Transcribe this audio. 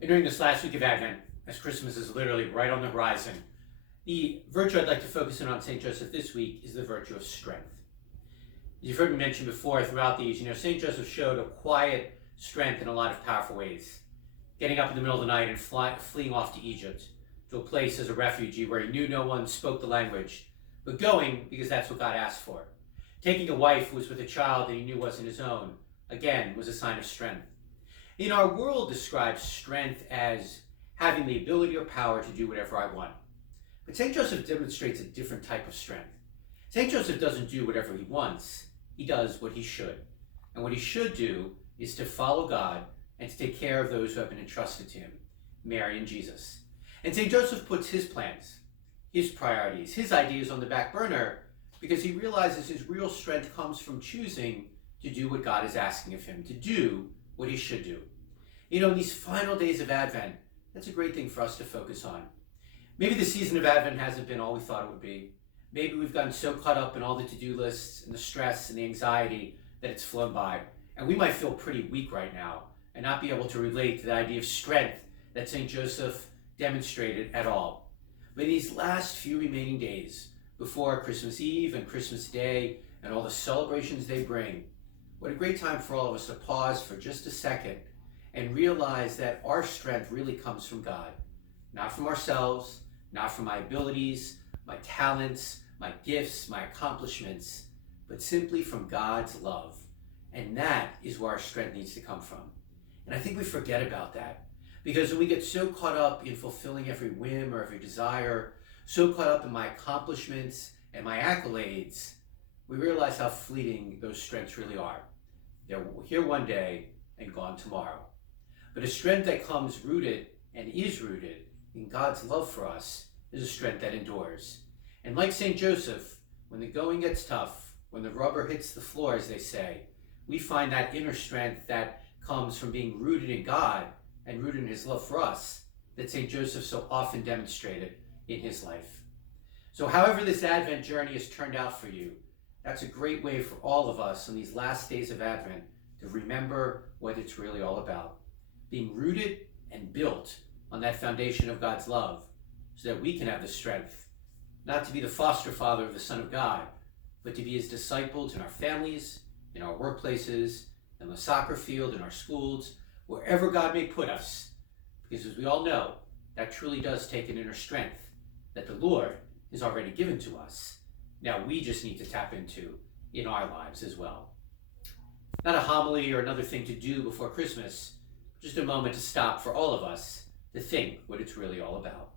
And during this last week of Advent, as Christmas is literally right on the horizon, the virtue I'd like to focus in on St. Joseph this week is the virtue of strength. As you've heard me mention before throughout these, St. Joseph showed a quiet strength in a lot of powerful ways. Getting up in the middle of the night and fleeing off to Egypt, to a place as a refugee where he knew no one spoke the language, but going because that's what God asked for. Taking a wife who was with a child that he knew wasn't his own, again, was a sign of strength. Our world describes strength as having the ability or power to do whatever I want. But St. Joseph demonstrates a different type of strength. St. Joseph doesn't do whatever he wants, he does what he should. And what he should do is to follow God and to take care of those who have been entrusted to him, Mary and Jesus. And St. Joseph puts his plans, his priorities, his ideas on the back burner because he realizes his real strength comes from choosing to do what God is asking of him, to do what he should do. In these final days of Advent, that's a great thing for us to focus on. Maybe the season of Advent hasn't been all we thought it would be. Maybe we've gotten so caught up in all the to-do lists and the stress and the anxiety that it's flown by. And we might feel pretty weak right now and not be able to relate to the idea of strength that St. Joseph demonstrated at all. But in these last few remaining days, before Christmas Eve and Christmas Day and all the celebrations they bring, what a great time for all of us to pause for just a second and realize that our strength really comes from God, not from ourselves, not from my abilities, my talents, my gifts, my accomplishments, but simply from God's love. And that is where our strength needs to come from. And I think we forget about that because when we get so caught up in fulfilling every whim or every desire, so caught up in my accomplishments and my accolades, we realize how fleeting those strengths really are. They're here one day and gone tomorrow. But a strength that comes rooted and is rooted in God's love for us is a strength that endures. And like St. Joseph, when the going gets tough, when the rubber hits the floor, as they say, we find that inner strength that comes from being rooted in God and rooted in his love for us that St. Joseph so often demonstrated in his life. So however this Advent journey has turned out for you, that's a great way for all of us in these last days of Advent to remember what it's really all about. Being rooted and built on that foundation of God's love so that we can have the strength, not to be the foster father of the Son of God, but to be his disciples in our families, in our workplaces, in the soccer field, in our schools, wherever God may put us. Because as we all know, that truly does take an inner strength that the Lord has already given to us. Now we just need to tap into in our lives as well. Not a homily or another thing to do before Christmas, just a moment to stop for all of us to think what it's really all about.